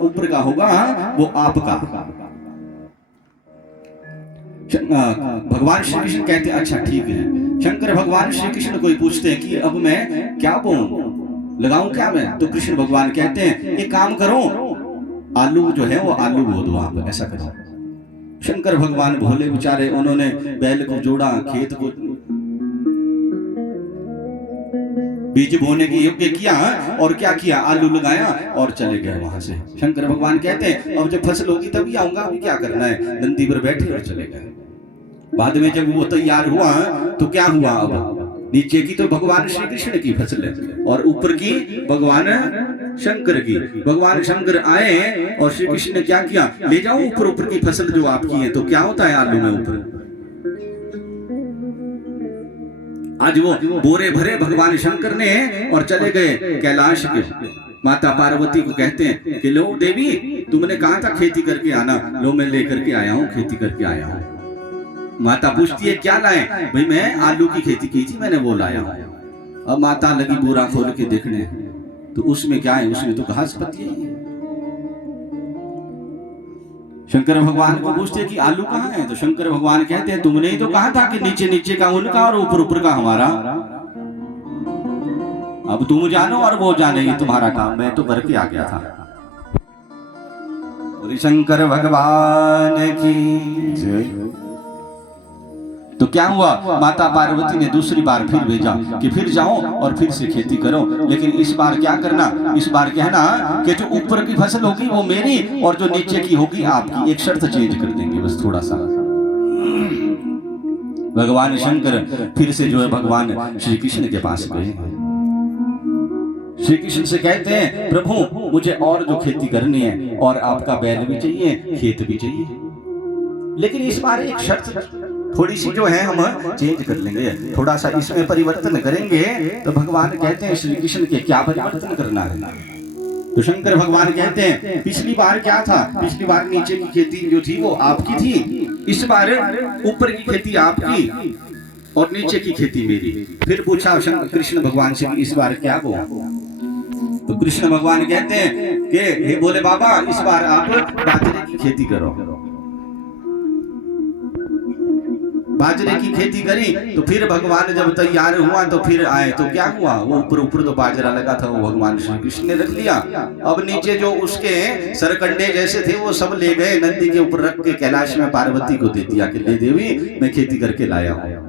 ऊपर का होगा वो आपका। भगवान श्री कृष्ण कहते हैं अच्छा ठीक है। शंकर भगवान श्री कृष्ण को पूछते हैं कि अब मैं क्या बोऊं, लगाऊं क्या मैं? तो कृष्ण भगवान कहते हैं एक काम करो, आलू जो है वो आलू बो दो, आप ऐसा करो। शंकर भगवान भोले बेचारे, उन्होंने बैल को जोड़ा, खेत को बीज बोने के योग्य किया और क्या किया, आलू लगाया और चले गए वहां से। शंकर भगवान कहते हैं अब जब फसल होगी तभी आऊंगा, अभी क्या करना है। नंदी पर बैठे और चले गए। बाद में जब वो तैयार हुआ तो क्या हुआ, अब नीचे की तो भगवान श्री कृष्ण की फसल है और ऊपर की भगवान शंकर की। भगवान शंकर आए और श्री कृष्ण ने क्या किया, ले जाओ ऊपर ऊपर की फसल जो आपकी है। तो क्या होता है आलू में ऊपर, आज वो बोरे भरे भगवान शंकर ने और चले गए कैलाश के। माता पार्वती को कहते हैं कि लो देवी, तुमने कहा था खेती करके आना, लो मैं लेकर के आया हूँ, खेती करके आया हूँ। माता पूछती है क्या लाए? भाई मैं आलू की खेती की थी, मैंने वो लाया हूँ। अब माता लगी बोरा खोल के देखने, तो उसमें क्या है, उसमें तो घास पत्ती है। शंकर भगवान को पूछते कि आलू कहाँ है? तो शंकर भगवान कहते हैं तुमने ही तो कहा था कि नीचे नीचे का उनका और ऊपर ऊपर का हमारा। अब तुम जानो और वो जाने, ये तुम्हारा काम, मैं तो करके आ गया था। शंकर भगवान की जय। तो क्या हुआ, माता पार्वती ने दूसरी बार फिर भेजा कि फिर जाओ और फिर से खेती करो, लेकिन इस बार क्या करना, इस बार कहना कि जो ऊपर की फसल होगी वो मेरी और जो नीचे की होगी आपकी। एक शर्त चेंज कर देंगे बस थोड़ा सा। भगवान शंकर फिर से जो है भगवान श्री कृष्ण के पास गए। श्री कृष्ण से कहते हैं प्रभु मुझे और जो खेती करनी है, और आपका बैल भी चाहिए, खेत भी चाहिए, लेकिन इस बार एक शर्त थोड़ी सी जो है हम चेंज कर लेंगे, थोड़ा सा इसमें परिवर्तन करेंगे। तो भगवान कहते हैं श्री कृष्ण के क्या परिवर्तन करना है? तो शंकर भगवान कहते हैं पिछली बार क्या था, पिछली बार नीचे की खेती जो थी वो आपकी थी, इस बार ऊपर की खेती आपकी और नीचे की खेती मेरी। फिर पूछा शंकर कृष्ण भगवान से इस बार क्या हुआ? तो कृष्ण भगवान कहते हैं कि हे बोले बाबा, इस बार आप बाजरे की खेती करो। बाजरे की खेती करी तो फिर भगवान जब तैयार हुआ तो फिर आए तो क्या हुआ, वो ऊपर ऊपर तो बाजरा लगा था वो भगवान श्री कृष्ण ने रख लिया। अब नीचे जो उसके सरकंडे जैसे थे वो सब ले गए, नंदी के ऊपर रख के कैलाश में पार्वती को दे दिया कि ले देवी मैं खेती करके लाया हूं।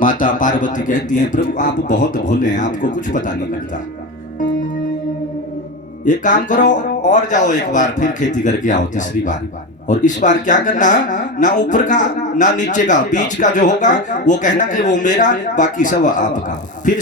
माता पार्वती कहती है प्रभु आप बहुत भोले हैं, आपको कुछ पता नहीं लगता। एक काम करो और जाओ एक बार फिर खेती करके आओ तीसरी बार, और इस बार क्या करना, ना ऊपर का ना नीचे का, बीच का जो होगा वो कहना कि वो मेरा, बाकी सब आपका। फिर